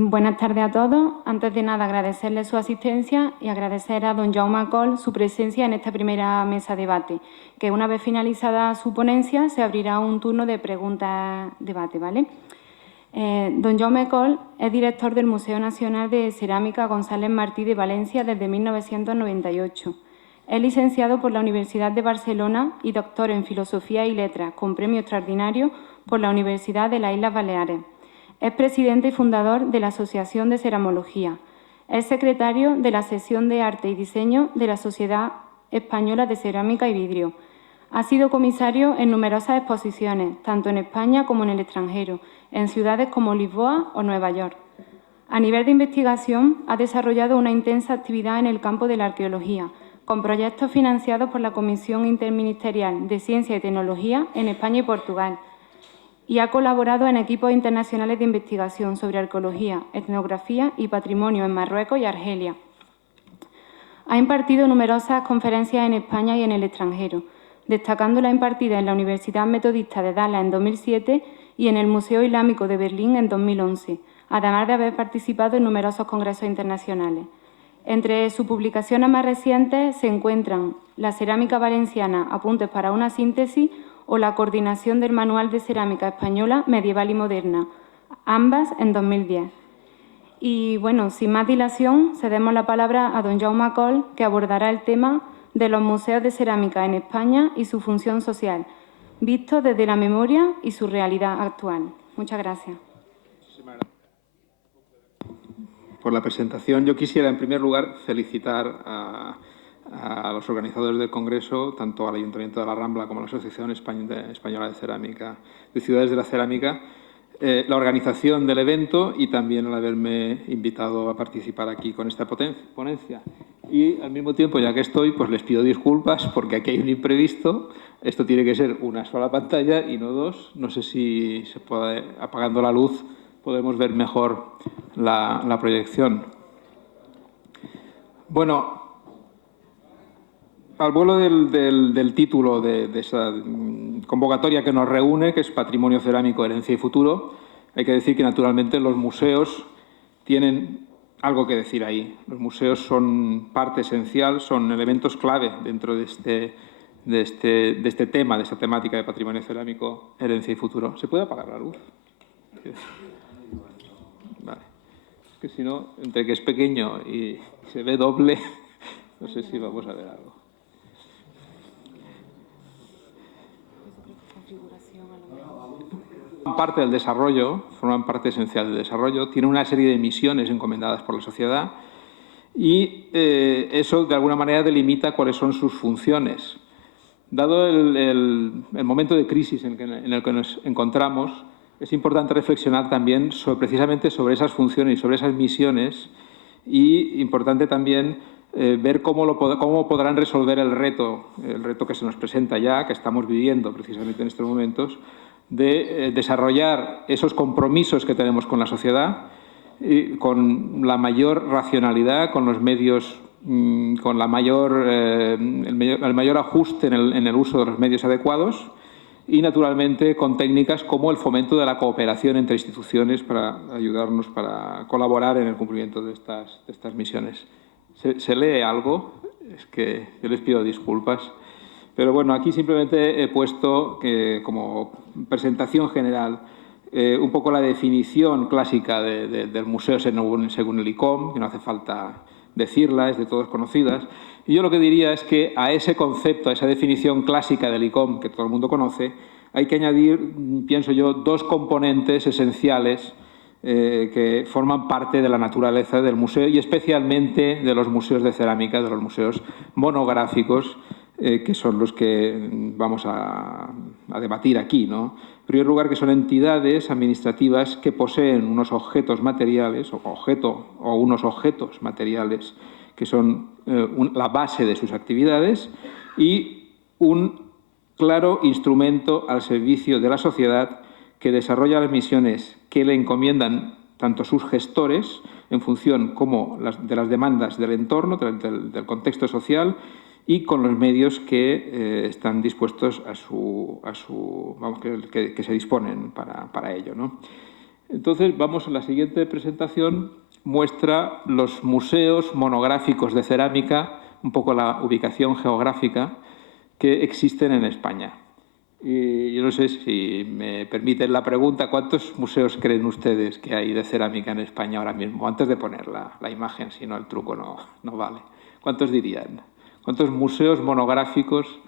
Buenas tardes a todos. Antes de nada, agradecerle su asistencia y agradecer a don Jaume Coll su presencia en esta primera mesa de debate, que una vez finalizada su ponencia se abrirá un turno de preguntas-debate, ¿vale? Don Jaume Coll es director del Museo Nacional de Cerámica González Martí de Valencia desde 1998. Es licenciado por la Universidad de Barcelona y doctor en Filosofía y Letras, con premio extraordinario por la Universidad de las Islas Baleares. Es presidente y fundador de la Asociación de Ceramología. Es secretario de la sección de Arte y Diseño de la Sociedad Española de Cerámica y Vidrio. Ha sido comisario en numerosas exposiciones, tanto en España como en el extranjero, en ciudades como Lisboa o Nueva York. A nivel de investigación, ha desarrollado una intensa actividad en el campo de la arqueología, con proyectos financiados por la Comisión Interministerial de Ciencia y Tecnología en España y Portugal, y ha colaborado en equipos internacionales de investigación sobre arqueología, etnografía y patrimonio en Marruecos y Argelia. Ha impartido numerosas conferencias en España y en el extranjero, destacando la impartida en la Universidad Metodista de Dallas en 2007 y en el Museo Islámico de Berlín en 2011, además de haber participado en numerosos congresos internacionales. Entre sus publicaciones más recientes se encuentran La cerámica valenciana, apuntes para una síntesis, o la coordinación del Manual de Cerámica Española Medieval y Moderna, ambas en 2010. Y bueno, sin más dilación, cedemos la palabra a don Jaume Coll, que abordará el tema de los museos de cerámica en España y su función social, visto desde la memoria y su realidad actual. Muchas gracias. Por la presentación. Yo quisiera, en primer lugar, felicitar a los organizadores del Congreso, tanto al Ayuntamiento de la Rambla como a la Asociación Española de Cerámica, de Ciudades de la Cerámica, la organización del evento y también el haberme invitado a participar aquí con esta ponencia. Y, al mismo tiempo, ya que estoy, pues les pido disculpas porque aquí hay un imprevisto. Esto tiene que ser una sola pantalla y no dos. No sé si se puede, apagando la luz, podemos ver mejor la proyección. Bueno, al vuelo del título de esa convocatoria que nos reúne, que es Patrimonio Cerámico, Herencia y Futuro, hay que decir que, naturalmente, los museos tienen algo que decir ahí. Los museos son parte esencial, son elementos clave dentro de este tema, de esta temática de patrimonio cerámico, herencia y futuro. ¿Se puede apagar la luz? Vale. Es que si no, entre que es pequeño y se ve doble, no sé si vamos a ver algo. Parte del desarrollo, forman parte esencial del desarrollo, tiene una serie de misiones encomendadas por la sociedad y eso, de alguna manera, delimita cuáles son sus funciones. Dado el momento de crisis en el que nos encontramos, es importante reflexionar también precisamente sobre esas funciones y sobre esas misiones, y importante también ver cómo podrán resolver el reto que se nos presenta ya, que estamos viviendo precisamente en estos momentos, de desarrollar esos compromisos que tenemos con la sociedad con la mayor racionalidad, con los medios, con el mayor ajuste en el uso de los medios adecuados y, naturalmente, con técnicas como el fomento de la cooperación entre instituciones para ayudarnos, para colaborar en el cumplimiento de estas misiones. ¿Se lee algo? Es que yo les pido disculpas. Pero bueno, aquí simplemente he puesto como presentación general un poco la definición clásica del museo según el ICOM, que no hace falta decirla, es de todos conocidas. Y yo lo que diría es que a ese concepto, a esa definición clásica del ICOM, que todo el mundo conoce, hay que añadir, pienso yo, dos componentes esenciales que forman parte de la naturaleza del museo y especialmente de los museos de cerámica, de los museos monográficos, que son los que vamos a debatir aquí, ¿no? En primer lugar, que son entidades administrativas que poseen unos objetos materiales o unos objetos materiales que son la base de sus actividades y un claro instrumento al servicio de la sociedad que desarrolla las misiones que le encomiendan tanto sus gestores en función como de las demandas del entorno, del contexto social, y con los medios que están dispuestos que se disponen para ello, ¿no? Entonces, vamos a la siguiente presentación, muestra los museos monográficos de cerámica, un poco la ubicación geográfica que existen en España. Y yo no sé si me permiten la pregunta, ¿cuántos museos creen ustedes que hay de cerámica en España ahora mismo? Antes de poner la imagen, si no el truco no vale. ¿Cuántos dirían? ¿Cuántos museos monográficos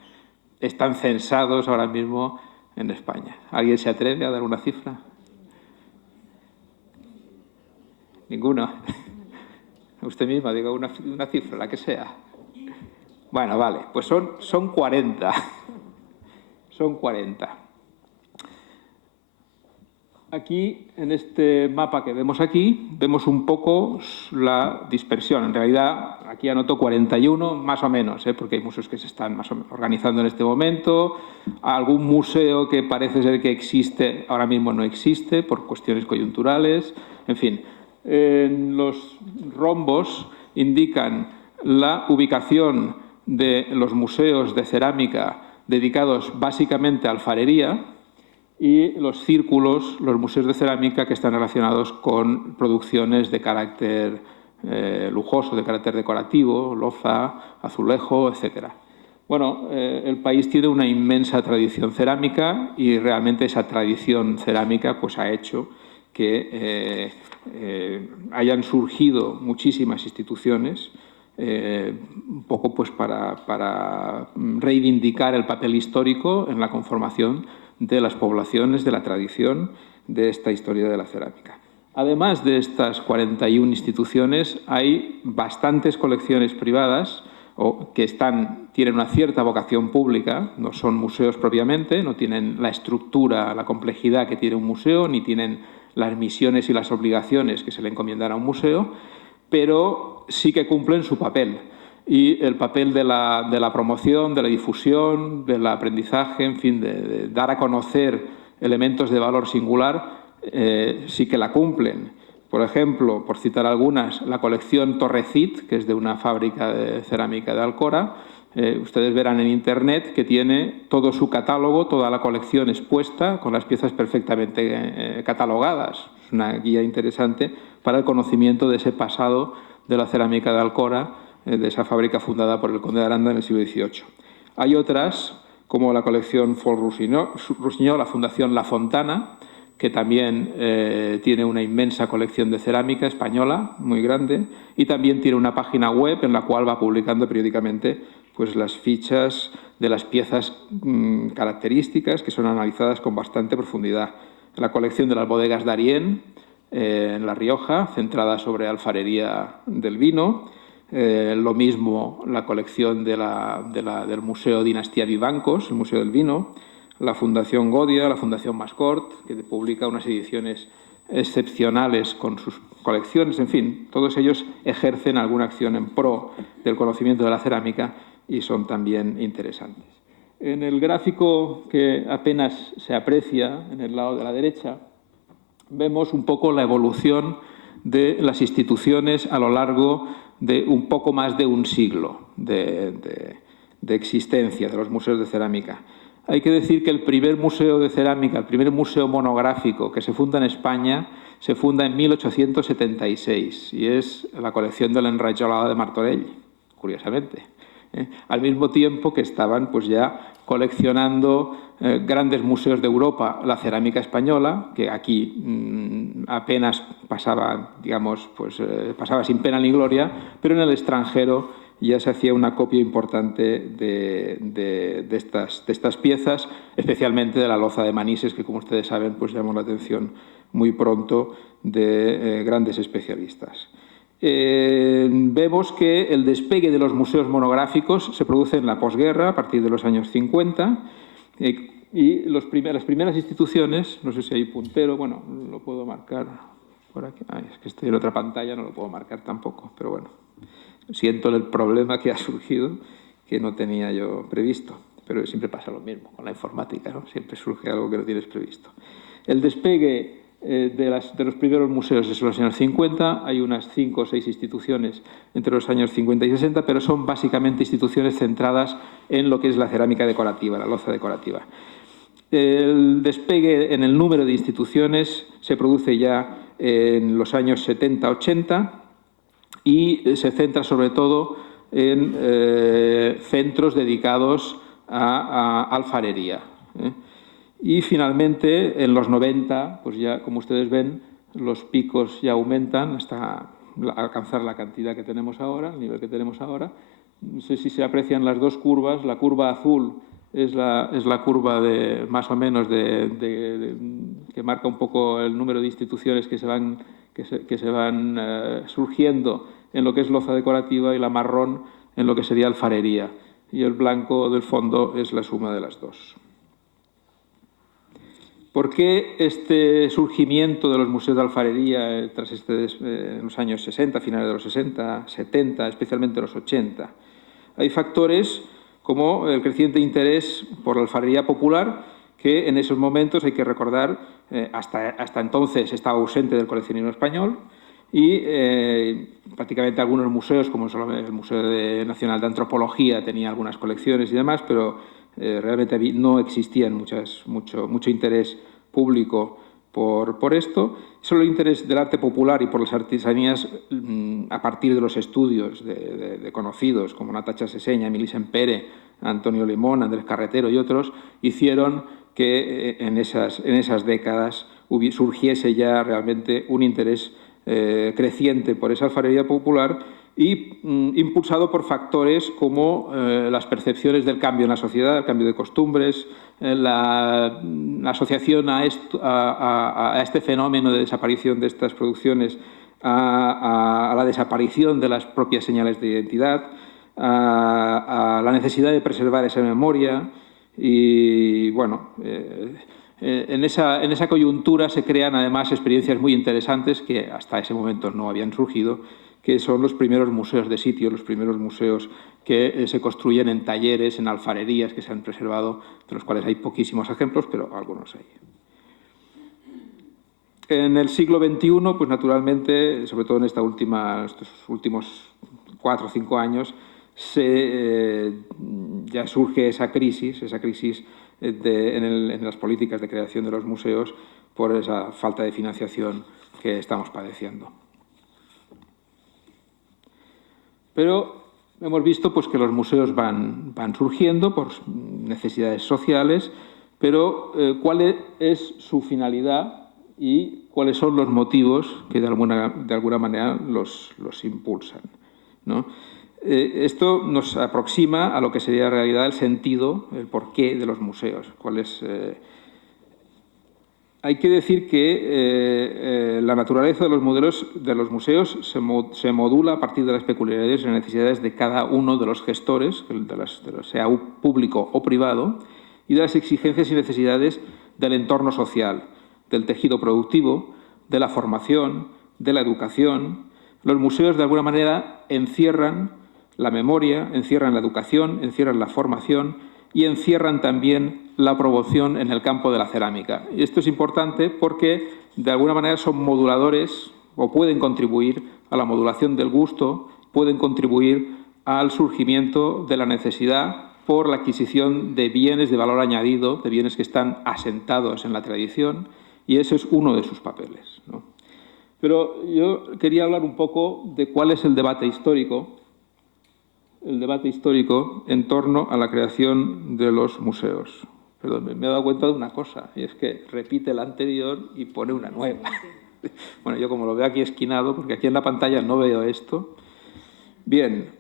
están censados ahora mismo en España? ¿Alguien se atreve a dar una cifra? ¿Ninguno? Usted misma, diga una cifra, la que sea. Bueno, vale, pues son 40. Son 40. Aquí, en este mapa que vemos aquí, vemos un poco la dispersión. En realidad, aquí anoto 41, más o menos, porque hay museos que se están más o menos organizando en este momento. Algún museo que parece ser que existe, ahora mismo no existe, por cuestiones coyunturales. En fin, los rombos indican la ubicación de los museos de cerámica dedicados básicamente a alfarería, y los círculos, los museos de cerámica que están relacionados con producciones de carácter lujoso, de carácter decorativo, loza, azulejo, etc. Bueno, el país tiene una inmensa tradición cerámica y realmente esa tradición cerámica pues, ha hecho que hayan surgido muchísimas instituciones un poco pues, para reivindicar el papel histórico en la conformación de las poblaciones, de la tradición de esta historia de la cerámica. Además de estas 41 instituciones, hay bastantes colecciones privadas que tienen una cierta vocación pública, no son museos propiamente, no tienen la estructura, la complejidad que tiene un museo, ni tienen las misiones y las obligaciones que se le encomiendan a un museo, pero sí que cumplen su papel. Y el papel de la promoción, de la difusión, del aprendizaje, en fin, de dar a conocer elementos de valor singular, sí que la cumplen. Por ejemplo, por citar algunas, la colección Torrecit, que es de una fábrica de cerámica de Alcora. Ustedes verán en Internet que tiene todo su catálogo, toda la colección expuesta, con las piezas perfectamente catalogadas. Es una guía interesante para el conocimiento de ese pasado de la cerámica de Alcora, de esa fábrica fundada por el conde de Aranda en el siglo XVIII. Hay otras, como la colección Fort-Roussillon, la Fundación La Fontana, que también tiene una inmensa colección de cerámica española, muy grande, y también tiene una página web en la cual va publicando periódicamente pues, las fichas de las piezas características que son analizadas con bastante profundidad. La colección de las bodegas Darien, en La Rioja, centrada sobre alfarería del vino. Lo mismo la colección del Museo Dinastía Vivancos, el Museo del Vino, la Fundación Godia, la Fundación Mascort, que publica unas ediciones excepcionales con sus colecciones. En fin, todos ellos ejercen alguna acción en pro del conocimiento de la cerámica y son también interesantes. En el gráfico que apenas se aprecia, en el lado de la derecha, vemos un poco la evolución de las instituciones a lo largo de un poco más de un siglo de existencia de los museos de cerámica. Hay que decir que el primer museo de cerámica, el primer museo monográfico que se funda en España, se funda en 1876 y es la colección de l'Enrajolada de Martorell, curiosamente. Al mismo tiempo que estaban pues, ya coleccionando grandes museos de Europa la cerámica española, que aquí apenas pasaba, digamos, pues, pasaba sin pena ni gloria, pero en el extranjero ya se hacía una copia importante de estas piezas, especialmente de la loza de Manises, que como ustedes saben pues llamó la atención muy pronto de grandes especialistas. Vemos que el despegue de los museos monográficos se produce en la posguerra, a partir de los años 50, y las primeras instituciones, no sé si hay puntero, bueno, lo puedo marcar por aquí. Es que estoy en otra pantalla, no lo puedo marcar tampoco, pero bueno. Siento el problema que ha surgido, que no tenía yo previsto, pero siempre pasa lo mismo con la informática, ¿no? Siempre surge algo que no tienes previsto. El despegue de los primeros museos es en los años 50, hay unas 5 o 6 instituciones entre los años 50 y 60, pero son básicamente instituciones centradas en lo que es la cerámica decorativa, la loza decorativa. El despegue en el número de instituciones se produce ya en los años 70-80 y se centra sobre todo en centros dedicados a alfarería. Y finalmente, en los 90, pues ya, como ustedes ven, los picos ya aumentan hasta alcanzar la cantidad que tenemos ahora, el nivel que tenemos ahora. No sé si se aprecian las dos curvas. La curva azul es la curva de más o menos que marca un poco el número de instituciones que se van surgiendo en lo que es loza decorativa, y la marrón en lo que sería alfarería. Y el blanco del fondo es la suma de las dos. ¿Por qué este surgimiento de los museos de alfarería en los años 60, finales de los 60, 70, especialmente los 80? Hay factores como el creciente interés por la alfarería popular, que en esos momentos, hay que recordar, hasta entonces estaba ausente del coleccionismo español, y prácticamente algunos museos, como el Museo Nacional de Antropología, tenía algunas colecciones y demás, pero realmente no existía mucho interés público por esto. Solo el interés del arte popular y por las artesanías, a partir de los estudios de conocidos como Natacha Seseña, Emili Sempere, Antonio Limón, Andrés Carretero y otros, hicieron que en esas décadas surgiese ya realmente un interés creciente por esa alfarería popular, y impulsado por factores como las percepciones del cambio en la sociedad, el cambio de costumbres, la asociación a este fenómeno de desaparición de estas producciones, a la desaparición de las propias señales de identidad, a la necesidad de preservar esa memoria. Y bueno, en esa coyuntura se crean además experiencias muy interesantes que hasta ese momento no habían surgido, que son los primeros museos de sitio, los primeros museos que se construyen en talleres, en alfarerías que se han preservado, de los cuales hay poquísimos ejemplos, pero algunos hay. En el siglo XXI, pues naturalmente, sobre todo en estos últimos 4 o 5 años, ya surge esa crisis en las políticas de creación de los museos, por esa falta de financiación que estamos padeciendo. Pero hemos visto pues, que los museos van surgiendo por necesidades sociales, pero ¿cuál es su finalidad y cuáles son los motivos que de alguna manera los impulsan, ¿no? Esto nos aproxima a lo que sería en realidad el sentido, el porqué de los museos. Hay que decir que la naturaleza de los museos se modula a partir de las peculiaridades y necesidades de cada uno de los gestores, sea público o privado, y de las exigencias y necesidades del entorno social, del tejido productivo, de la formación, de la educación. Los museos, de alguna manera, encierran la memoria, encierran la educación, encierran la formación y encierran también la promoción en el campo de la cerámica. Y esto es importante porque, de alguna manera, son moduladores o pueden contribuir a la modulación del gusto, pueden contribuir al surgimiento de la necesidad por la adquisición de bienes de valor añadido, de bienes que están asentados en la tradición, y ese es uno de sus papeles, ¿no? Pero yo quería hablar un poco de cuál es el debate histórico en torno a la creación de los museos. Perdón, me he dado cuenta de una cosa, y es que repite la anterior y pone una nueva. Bueno, yo como lo veo aquí esquinado, porque aquí en la pantalla no veo esto. Bien,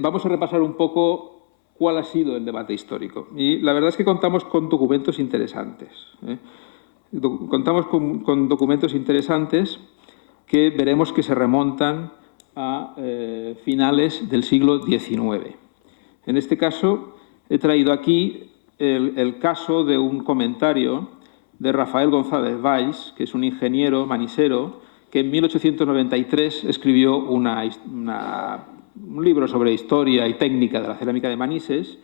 vamos a repasar un poco cuál ha sido el debate histórico. Y la verdad es que contamos con documentos interesantes. Contamos con documentos interesantes que veremos que se remontan a finales del siglo XIX. En este caso, he traído aquí el caso de un comentario de Rafael González Valls, que es un ingeniero manisero, que en 1893 escribió un libro sobre historia y técnica de la cerámica de Manises,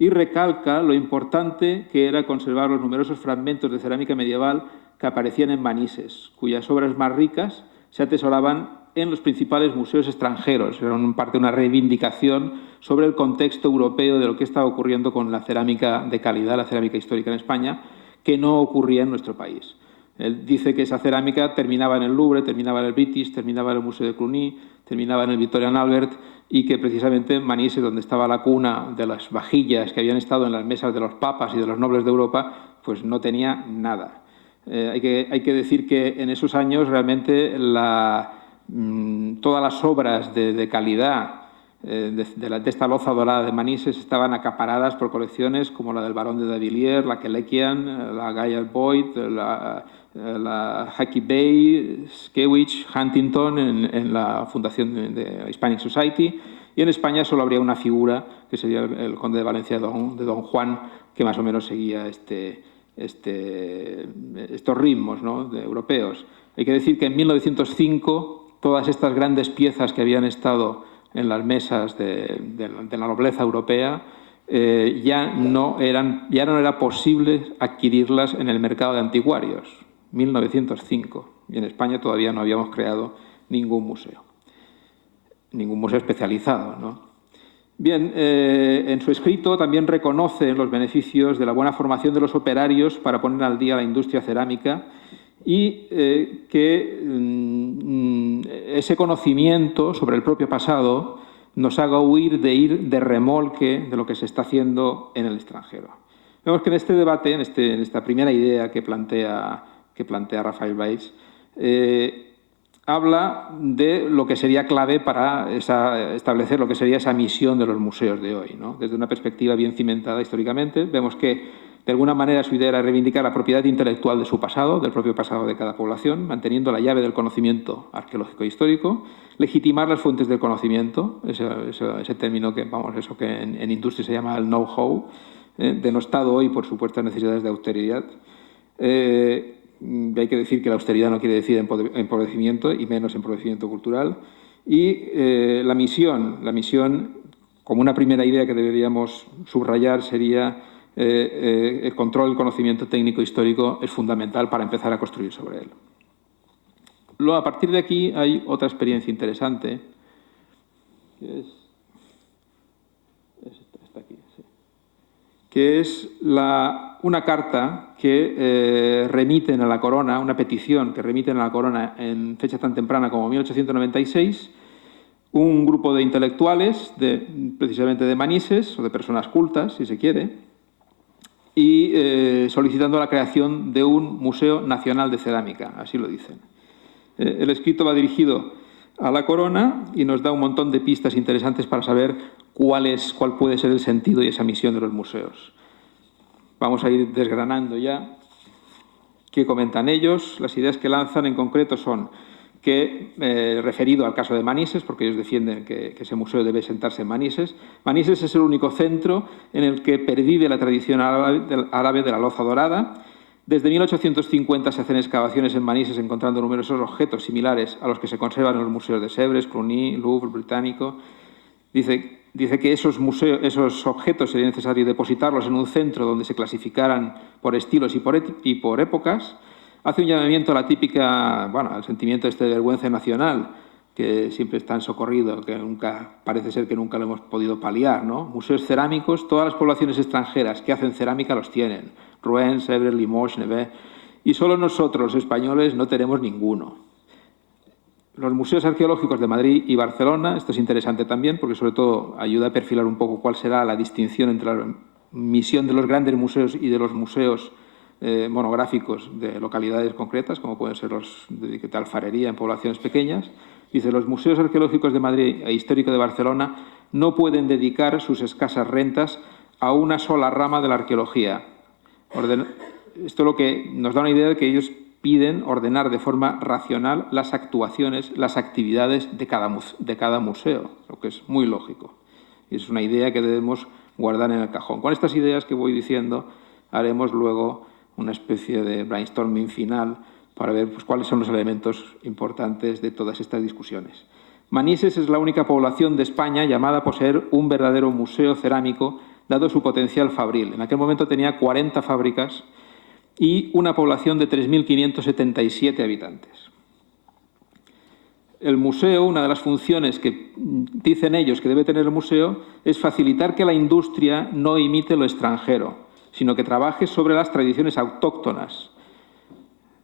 y recalca lo importante que era conservar los numerosos fragmentos de cerámica medieval que aparecían en Manises, cuyas obras más ricas se atesoraban en los principales museos extranjeros. Era en parte una reivindicación sobre el contexto europeo de lo que estaba ocurriendo con la cerámica de calidad, la cerámica histórica en España, que no ocurría en nuestro país. Él dice que esa cerámica terminaba en el Louvre, terminaba en el British, terminaba en el Museo de Cluny, terminaba en el Victoria and Albert, y que precisamente Manises, donde estaba la cuna de las vajillas que habían estado en las mesas de los papas y de los nobles de Europa, pues no tenía nada. Hay que decir que en esos años realmente todas las obras de calidad de esta loza dorada de Manises estaban acaparadas por colecciones como la del Barón de Davilliers, la Kellekian, la Gayal Boyd, la Hackey Bay, Skewich, Huntington en la fundación de Hispanic Society, y en España solo habría una figura que sería el conde de Valencia de Don Juan, que más o menos seguía estos ritmos, ¿no?, europeos. Hay que decir que en 1905 todas estas grandes piezas que habían estado en las mesas de la nobleza europea ya no era posible adquirirlas en el mercado de anticuarios. 1905. Y en España todavía no habíamos creado ningún museo especializado, ¿no? Bien, en su escrito también reconoce los beneficios de la buena formación de los operarios para poner al día la industria cerámica y que ese conocimiento sobre el propio pasado nos haga huir de ir de remolque de lo que se está haciendo en el extranjero. Vemos que en este debate, en esta primera idea que plantea Rafael Valls, habla de lo que sería clave para establecer lo que sería esa misión de los museos de hoy, ¿no? Desde una perspectiva bien cimentada históricamente, vemos que de alguna manera su idea era reivindicar la propiedad intelectual de su pasado, del propio pasado de cada población, manteniendo la llave del conocimiento arqueológico e histórico, legitimar las fuentes del conocimiento, ese término que en industria se llama el know-how, denostado hoy por supuestas necesidades de austeridad. Hay que decir que la austeridad no quiere decir empobrecimiento, y menos empobrecimiento cultural. Y la misión, como una primera idea que deberíamos subrayar, sería el control del conocimiento técnico histórico es fundamental para empezar a construir sobre él. Luego, a partir de aquí hay otra experiencia interesante, que es una carta que remiten a la corona, una petición que remiten a la corona en fecha tan temprana como 1896, un grupo de intelectuales, precisamente de Manises, o de personas cultas, si se quiere, y solicitando la creación de un Museo Nacional de Cerámica, así lo dicen. El escrito va dirigido a la corona y nos da un montón de pistas interesantes para saber cuál puede ser el sentido y esa misión de los museos. Vamos a ir desgranando ya qué comentan ellos. Las ideas que lanzan en concreto son que, referido al caso de Manises, porque ellos defienden que ese museo debe sentarse en Manises, Manises es el único centro en el que pervive la tradición árabe de la loza dorada. Desde 1850 se hacen excavaciones en Manises encontrando numerosos objetos similares a los que se conservan en los museos de Sèvres, Cluny, Louvre, Británico. Dice que esos objetos sería necesario depositarlos en un centro donde se clasificaran por estilos y por épocas. Hace un llamamiento a la típica, al sentimiento de vergüenza nacional, que siempre está en socorrido, que parece ser que nunca lo hemos podido paliar, ¿no? Museos cerámicos, todas las poblaciones extranjeras que hacen cerámica los tienen. Rouen, Sèvres, Limoges, Nevers. Y solo nosotros, los españoles, no tenemos ninguno. Los museos arqueológicos de Madrid y Barcelona, esto es interesante también, porque sobre todo ayuda a perfilar un poco cuál será la distinción entre la misión de los grandes museos y de los museos monográficos de localidades concretas, como pueden ser los de alfarería en poblaciones pequeñas. Dice, los museos arqueológicos de Madrid e histórico de Barcelona no pueden dedicar sus escasas rentas a una sola rama de la arqueología. Esto lo que nos da una idea de que ellos piden ordenar de forma racional las actuaciones, las actividades de cada museo, lo que es muy lógico. Y es una idea que debemos guardar en el cajón. Con estas ideas que voy diciendo, haremos luego una especie de brainstorming final para ver cuáles son los elementos importantes de todas estas discusiones. Manises es la única población de España llamada a poseer un verdadero museo cerámico, dado su potencial fabril. En aquel momento tenía 40 fábricas y una población de 3.577 habitantes. El museo, una de las funciones que dicen ellos que debe tener el museo, es facilitar que la industria no imite lo extranjero, sino que trabaje sobre las tradiciones autóctonas.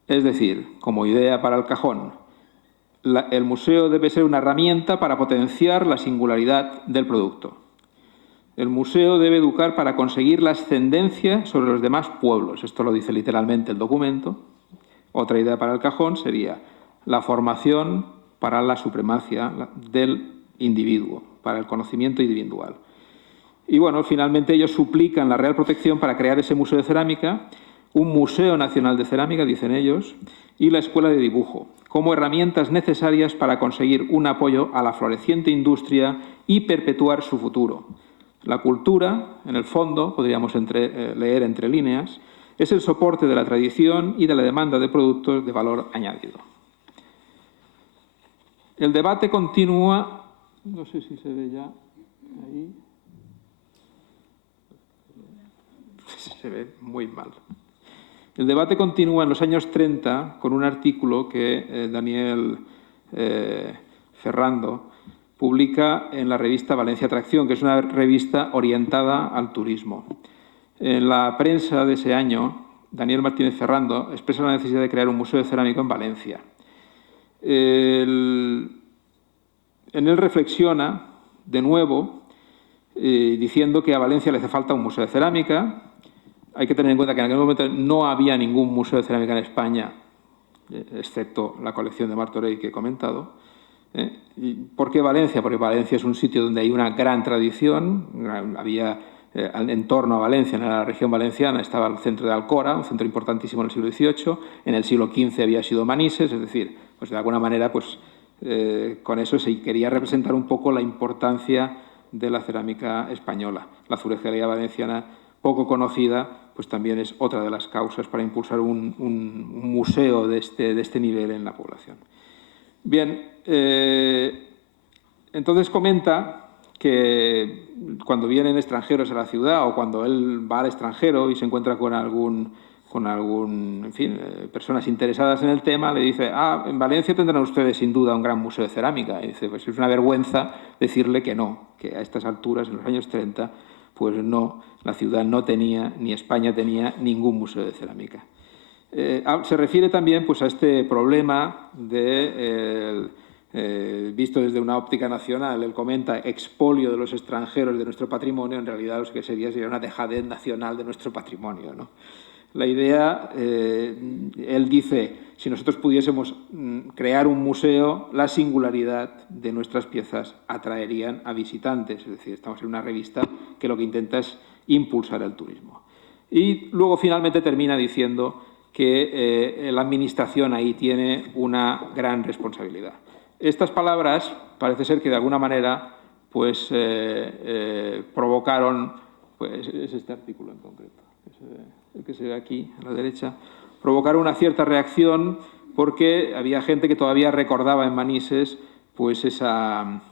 Es decir, como idea para el cajón, el museo debe ser una herramienta para potenciar la singularidad del producto. El museo debe educar para conseguir la ascendencia sobre los demás pueblos. Esto lo dice literalmente el documento. Otra idea para el cajón sería la formación para la supremacia del individuo, para el conocimiento individual. Y bueno, finalmente ellos suplican la Real Protección para crear ese museo de cerámica, un Museo Nacional de Cerámica, dicen ellos, y la Escuela de Dibujo, como herramientas necesarias para conseguir un apoyo a la floreciente industria y perpetuar su futuro. La cultura, en el fondo, podríamos leer entre líneas, es el soporte de la tradición y de la demanda de productos de valor añadido. El debate continúa, no sé si se ve ya ahí, se ve muy mal. El debate continúa en los años 30 con un artículo que Daniel Ferrando publica en la revista Valencia Atracción, que es una revista orientada al turismo. En la prensa de ese año, Daniel Martínez Ferrando expresa la necesidad de crear un museo de cerámica en Valencia. En él reflexiona, de nuevo, diciendo que a Valencia le hace falta un museo de cerámica. Hay que tener en cuenta que en aquel momento no había ningún museo de cerámica en España, excepto la colección de Martorell que he comentado. ¿Y por qué Valencia? Porque Valencia es un sitio donde hay una gran tradición. Había en torno a Valencia, en la región valenciana, estaba el centro de Alcora, un centro importantísimo en el siglo XVIII. En el siglo XV había sido Manises, es decir, pues de alguna manera, pues con eso se quería representar un poco la importancia de la cerámica española. La azulejería valenciana, poco conocida, pues también es otra de las causas para impulsar un museo de este nivel en la población. Bien, entonces comenta que cuando vienen extranjeros a la ciudad o cuando él va al extranjero y se encuentra con algún en fin, personas interesadas en el tema, le dice, en Valencia tendrán ustedes sin duda un gran museo de cerámica. Y dice, pues es una vergüenza decirle que no, que a estas alturas, en los años 30, pues no, la ciudad no tenía, ni España tenía ningún museo de cerámica. Se refiere también pues, a este problema de, visto desde una óptica nacional, él comenta expolio de los extranjeros de nuestro patrimonio, en realidad lo que sería una dejadez nacional de nuestro patrimonio, ¿no? La idea, él dice, si nosotros pudiésemos crear un museo, la singularidad de nuestras piezas atraerían a visitantes. Es decir, estamos en una revista que lo que intenta es impulsar el turismo. Y luego finalmente termina diciendo que la Administración ahí tiene una gran responsabilidad. Estas palabras parece ser que de alguna manera pues, provocaron, pues es este artículo en concreto, el que se ve aquí a la derecha, provocaron una cierta reacción porque había gente que todavía recordaba en Manises pues esa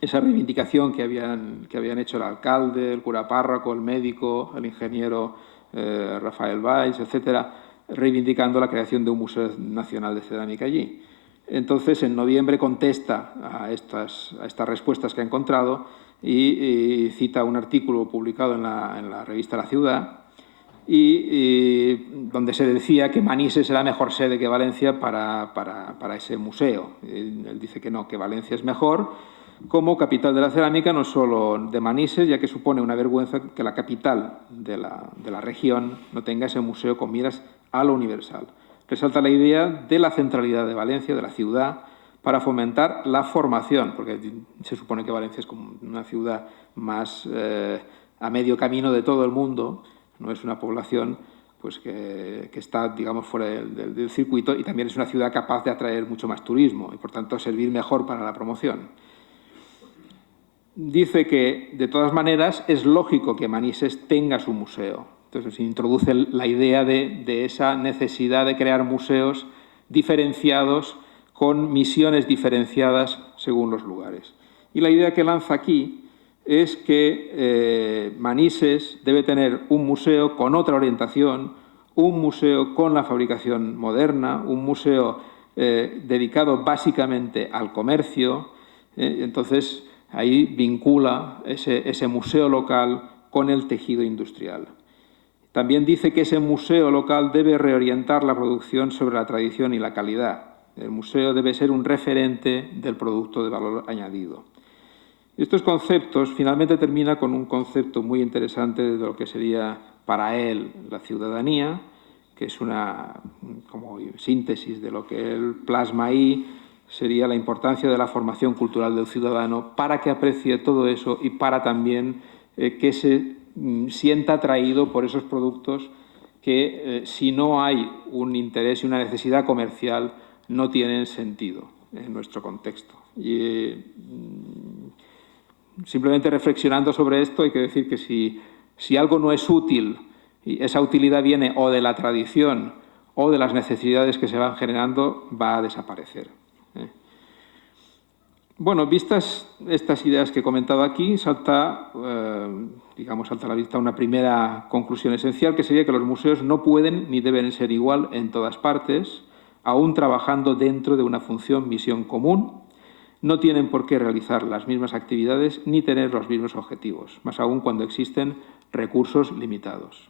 reivindicación que habían hecho el alcalde, el cura párroco, el médico, el ingeniero Rafael Valls, etcétera, reivindicando la creación de un Museo Nacional de Cerámica allí. Entonces, en noviembre contesta a estas respuestas que ha encontrado y cita un artículo publicado en la revista La Ciudad, donde se decía que Manises era mejor sede que Valencia para ese museo. Él dice que no, que Valencia es mejor como capital de la cerámica, no solo de Manises, ya que supone una vergüenza que la capital de la región no tenga ese museo con miras a lo universal. Resalta la idea de la centralidad de Valencia, de la ciudad, para fomentar la formación, porque se supone que Valencia es como una ciudad más a medio camino de todo el mundo, no es una población pues, que está, digamos, fuera del circuito, y también es una ciudad capaz de atraer mucho más turismo y, por tanto, servir mejor para la promoción. Dice que, de todas maneras, es lógico que Manises tenga su museo. Entonces, se introduce la idea de esa necesidad de crear museos diferenciados con misiones diferenciadas según los lugares. Y la idea que lanza aquí es que Manises debe tener un museo con otra orientación, un museo con la fabricación moderna, un museo dedicado básicamente al comercio. Entonces, ahí vincula ese museo local con el tejido industrial. También dice que ese museo local debe reorientar la producción sobre la tradición y la calidad. El museo debe ser un referente del producto de valor añadido. Estos conceptos finalmente termina con un concepto muy interesante de lo que sería para él la ciudadanía, que es una como síntesis de lo que él plasma ahí, sería la importancia de la formación cultural del ciudadano para que aprecie todo eso y para también que se sienta atraído por esos productos que si no hay un interés y una necesidad comercial no tienen sentido en nuestro contexto. Y simplemente reflexionando sobre esto hay que decir que si algo no es útil y esa utilidad viene o de la tradición o de las necesidades que se van generando, va a desaparecer. Bueno, vistas estas ideas que he comentado aquí, salta a la vista una primera conclusión esencial, que sería que los museos no pueden ni deben ser igual en todas partes, aún trabajando dentro de una función-misión común. No tienen por qué realizar las mismas actividades ni tener los mismos objetivos, más aún cuando existen recursos limitados.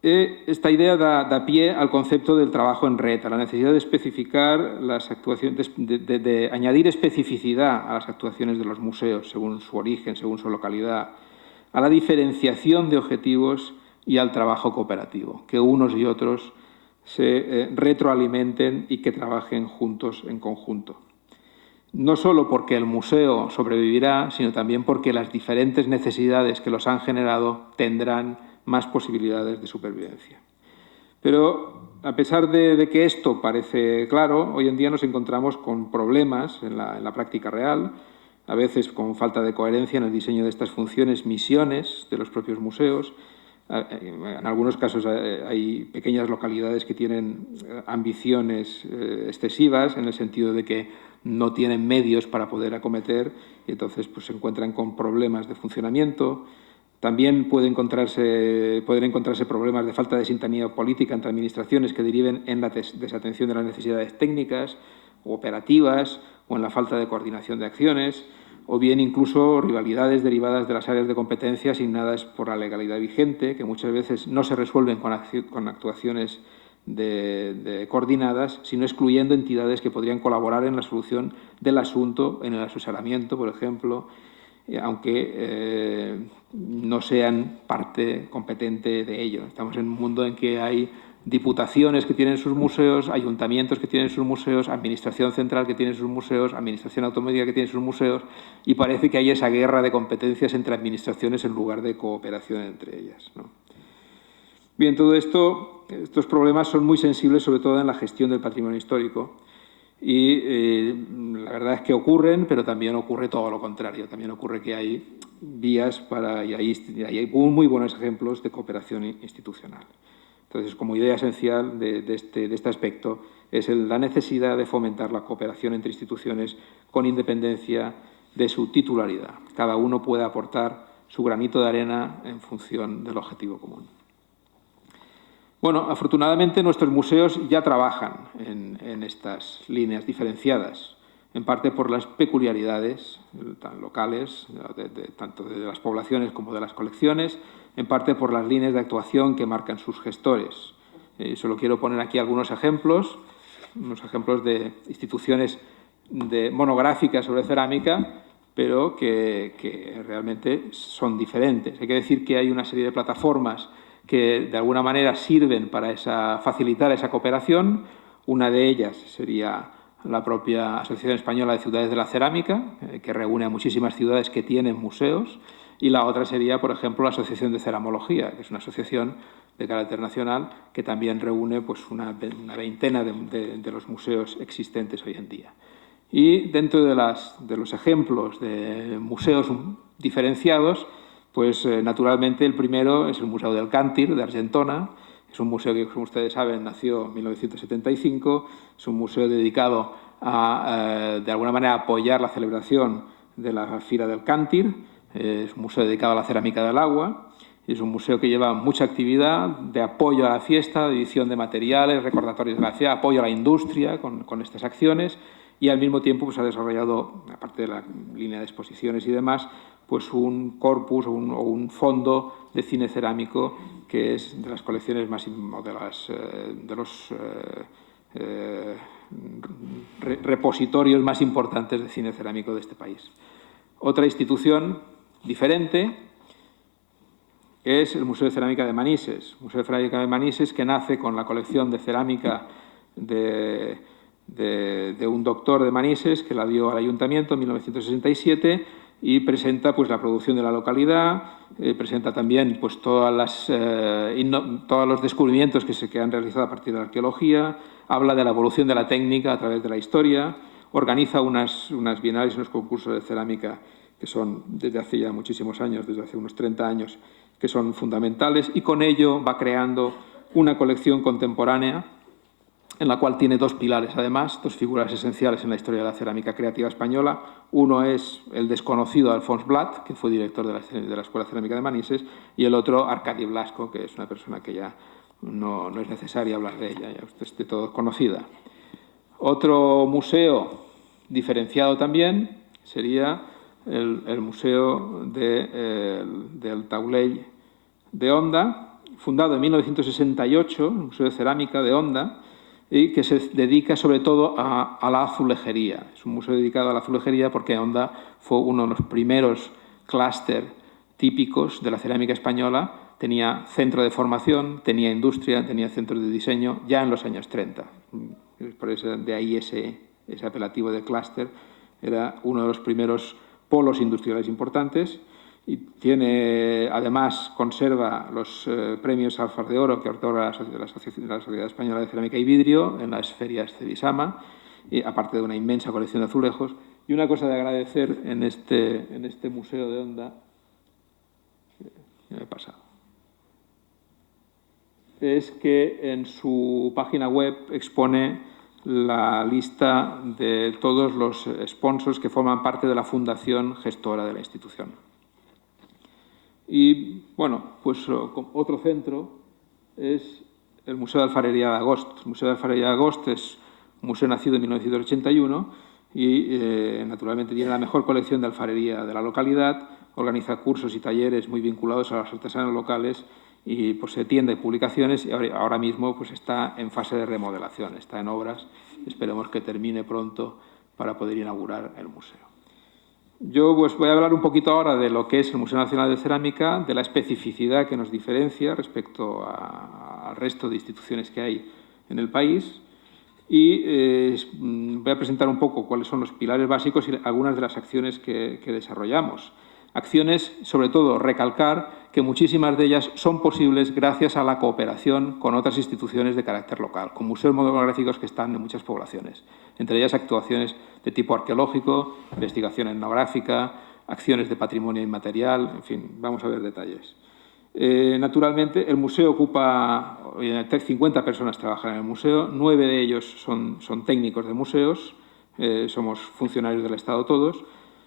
Esta idea da pie al concepto del trabajo en red, a la necesidad de especificar las actuaciones, de añadir especificidad a las actuaciones de los museos según su origen, según su localidad, a la diferenciación de objetivos y al trabajo cooperativo, que unos y otros se retroalimenten y que trabajen juntos en conjunto. No solo porque el museo sobrevivirá, sino también porque las diferentes necesidades que los han generado tendrán más posibilidades de supervivencia. Pero a pesar de que esto parece claro, hoy en día nos encontramos con problemas en la práctica real, a veces con falta de coherencia en el diseño de estas funciones, misiones de los propios museos. En algunos casos hay pequeñas localidades que tienen ambiciones excesivas en el sentido de que no tienen medios para poder acometer y entonces pues, se encuentran con problemas de funcionamiento. También pueden encontrarse problemas de falta de sintonía política entre administraciones que deriven en la desatención de las necesidades técnicas o operativas o en la falta de coordinación de acciones, o bien incluso rivalidades derivadas de las áreas de competencia asignadas por la legalidad vigente, que muchas veces no se resuelven con actuaciones coordinadas, sino excluyendo entidades que podrían colaborar en la solución del asunto, en el asesoramiento, por ejemplo, aunque no sean parte competente de ello. Estamos en un mundo en que hay diputaciones que tienen sus museos, ayuntamientos que tienen sus museos, administración central que tiene sus museos, administración autonómica que tiene sus museos, y parece que hay esa guerra de competencias entre administraciones en lugar de cooperación entre ellas, ¿no? Bien, todo esto, estos problemas son muy sensibles, sobre todo en la gestión del patrimonio histórico, y la verdad es que ocurren, pero también ocurre todo lo contrario. También ocurre que hay vías y hay muy buenos ejemplos de cooperación institucional. Entonces, como idea esencial de este aspecto es la necesidad de fomentar la cooperación entre instituciones con independencia de su titularidad. Cada uno puede aportar su granito de arena en función del objetivo común. Bueno, afortunadamente nuestros museos ya trabajan en estas líneas diferenciadas, en parte por las peculiaridades tan locales, tanto de las poblaciones como de las colecciones, en parte por las líneas de actuación que marcan sus gestores. Solo quiero poner aquí algunos ejemplos, unos ejemplos de instituciones monográficas sobre cerámica, pero que realmente son diferentes. Hay que decir que hay una serie de plataformas que de alguna manera sirven para facilitar esa cooperación. Una de ellas sería la propia Asociación Española de Ciudades de la Cerámica, que reúne a muchísimas ciudades que tienen museos, y la otra sería, por ejemplo, la Asociación de Ceramología, que es una asociación de carácter nacional que también reúne pues, una veintena de los museos existentes hoy en día. Y dentro de los ejemplos de museos diferenciados, pues naturalmente el primero es el Museo del Càntir de Argentona. Es un museo que, como ustedes saben, nació en 1975. Es un museo dedicado a, de alguna manera, apoyar la celebración de la Fira del Càntir. Es un museo dedicado a la cerámica del agua. Es un museo que lleva mucha actividad de apoyo a la fiesta, de edición de materiales, recordatorios de la fiesta, apoyo a la industria con estas acciones, y al mismo tiempo pues, ha desarrollado, aparte de la línea de exposiciones y demás, pues un corpus o un fondo de cine cerámico que es de las colecciones más de los repositorios más importantes de cine cerámico de este país. Otra institución diferente es el Museo de Cerámica de Manises. El Museo de Cerámica de Manises, que nace con la colección de cerámica de un doctor de Manises que la dio al ayuntamiento en 1967 y presenta pues, la producción de la localidad, presenta también pues, todos los descubrimientos que han realizado a partir de la arqueología, habla de la evolución de la técnica a través de la historia, organiza unas bienales y unos concursos de cerámica que son desde hace ya muchísimos años, desde hace unos 30 años, que son fundamentales, y con ello va creando una colección contemporánea en la cual tiene dos pilares, además, dos figuras esenciales en la historia de la cerámica creativa española. Uno es el desconocido Alfons Blat, que fue director de la Escuela Cerámica de Manises, y el otro, Arcadi Blasco, que es una persona que ya no es necesario hablar de ella, ya usted esté todo conocida. Otro museo diferenciado también sería el Museo del Taulell de Onda, fundado en 1968, el Museo de Cerámica de Onda, y que se dedica sobre todo a la azulejería. Es un museo dedicado a la azulejería porque Onda fue uno de los primeros clúster típicos de la cerámica española. Tenía centro de formación, tenía industria, tenía centros de diseño ya en los años 30. Por eso, de ahí ese apelativo de clúster. Era uno de los primeros polos industriales importantes. Y tiene, además, conserva los premios Alfar de Oro que otorga la Sociedad Española de Cerámica y Vidrio en las ferias Cebisama, aparte de una inmensa colección de azulejos. Y una cosa de agradecer en este Museo de Onda, ya me he pasado, es que en su página web expone la lista de todos los sponsors que forman parte de la fundación gestora de la institución. Y, bueno, pues otro centro es el Museo de Alfarería de Agost. El Museo de Alfarería de Agost es un museo nacido en 1981 y, naturalmente, tiene la mejor colección de alfarería de la localidad, organiza cursos y talleres muy vinculados a las artesanas locales y posee tienda y publicaciones, y ahora mismo pues, está en fase de remodelación, está en obras. Esperemos que termine pronto para poder inaugurar el museo. Yo pues, voy a hablar un poquito ahora de lo que es el Museo Nacional de Cerámica, de la especificidad que nos diferencia respecto al resto de instituciones que hay en el país, y voy a presentar un poco cuáles son los pilares básicos y algunas de las acciones que desarrollamos. Acciones, sobre todo, recalcar que muchísimas de ellas son posibles gracias a la cooperación con otras instituciones de carácter local, con museos monográficos que están en muchas poblaciones. Entre ellas, actuaciones de tipo arqueológico, investigación etnográfica, acciones de patrimonio inmaterial, en fin, vamos a ver detalles. Naturalmente, el museo ocupa, 50 personas trabajan en el museo, 9 de ellos son técnicos de museos, somos funcionarios del Estado todos.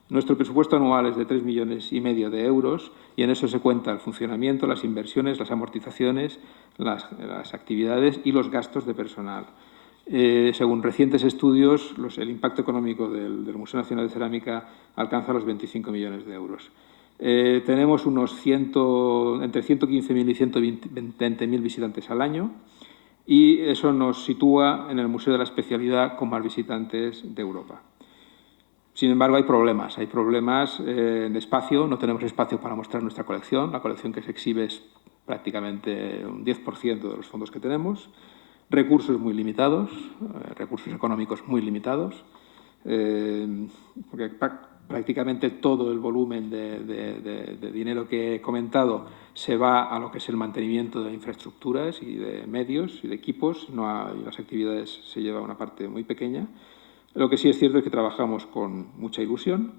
Nuestro presupuesto anual es de 3,5 millones de euros y en eso se cuenta el funcionamiento, las inversiones, las amortizaciones, las actividades y los gastos de personal. Según recientes estudios, el impacto económico del Museo Nacional de Cerámica alcanza los 25 millones de euros. Tenemos entre 115.000 y 120.000 visitantes al año y eso nos sitúa en el Museo de la Especialidad con más visitantes de Europa. Sin embargo, hay problemas de espacio, no tenemos espacio para mostrar nuestra colección. La colección que se exhibe es prácticamente un 10% de los fondos que tenemos. Recursos muy limitados, recursos económicos muy limitados, porque prácticamente todo el volumen de dinero que he comentado se va a lo que es el mantenimiento de infraestructuras y de medios y de equipos, y las actividades se lleva una parte muy pequeña. Lo que sí es cierto es que trabajamos con mucha ilusión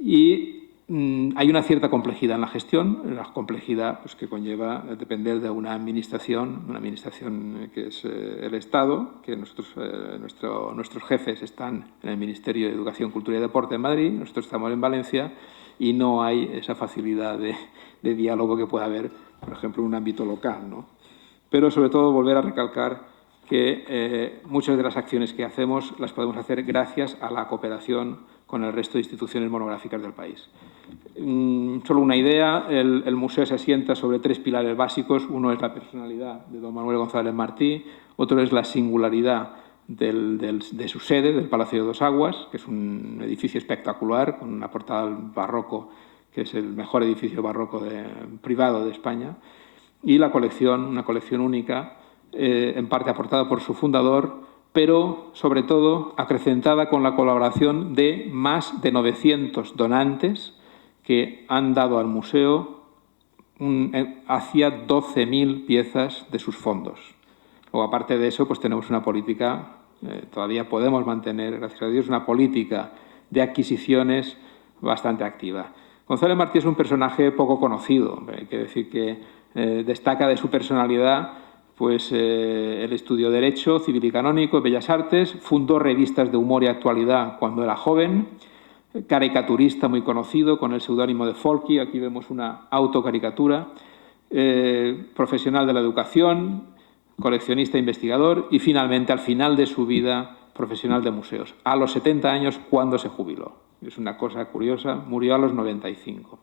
y hay una cierta complejidad en la gestión, la complejidad pues, que conlleva depender de una administración que es el Estado, que nuestros jefes están en el Ministerio de Educación, Cultura y Deporte en Madrid, nosotros estamos en Valencia y no hay esa facilidad de diálogo que pueda haber por ejemplo, en un ámbito local, ¿no? Pero, sobre todo, volver a recalcar que muchas de las acciones que hacemos las podemos hacer gracias a la cooperación con el resto de instituciones monográficas del país. Solo una idea, el museo se asienta sobre 3 pilares básicos. Uno es la personalidad de don Manuel González Martí, otro es la singularidad de su sede, del Palacio de Dos Aguas, que es un edificio espectacular, con una portada barroco, que es el mejor edificio barroco privado de España, y la colección, una colección única, en parte aportada por su fundador, pero, sobre todo, acrecentada con la colaboración de más de 900 donantes que han dado al museo hacia 12.000 piezas de sus fondos. Luego, aparte de eso, pues tenemos una política, todavía podemos mantener, gracias a Dios, una política de adquisiciones bastante activa. González Martí es un personaje poco conocido. Hay que decir que destaca de su personalidad pues él estudió Derecho Civil y Canónico, Bellas Artes, fundó revistas de humor y actualidad cuando era joven, caricaturista muy conocido con el seudónimo de Folky, aquí vemos una autocaricatura, profesional de la educación, coleccionista e investigador y finalmente, al final de su vida, profesional de museos, a los 70 años cuando se jubiló. Es una cosa curiosa, murió a los 95.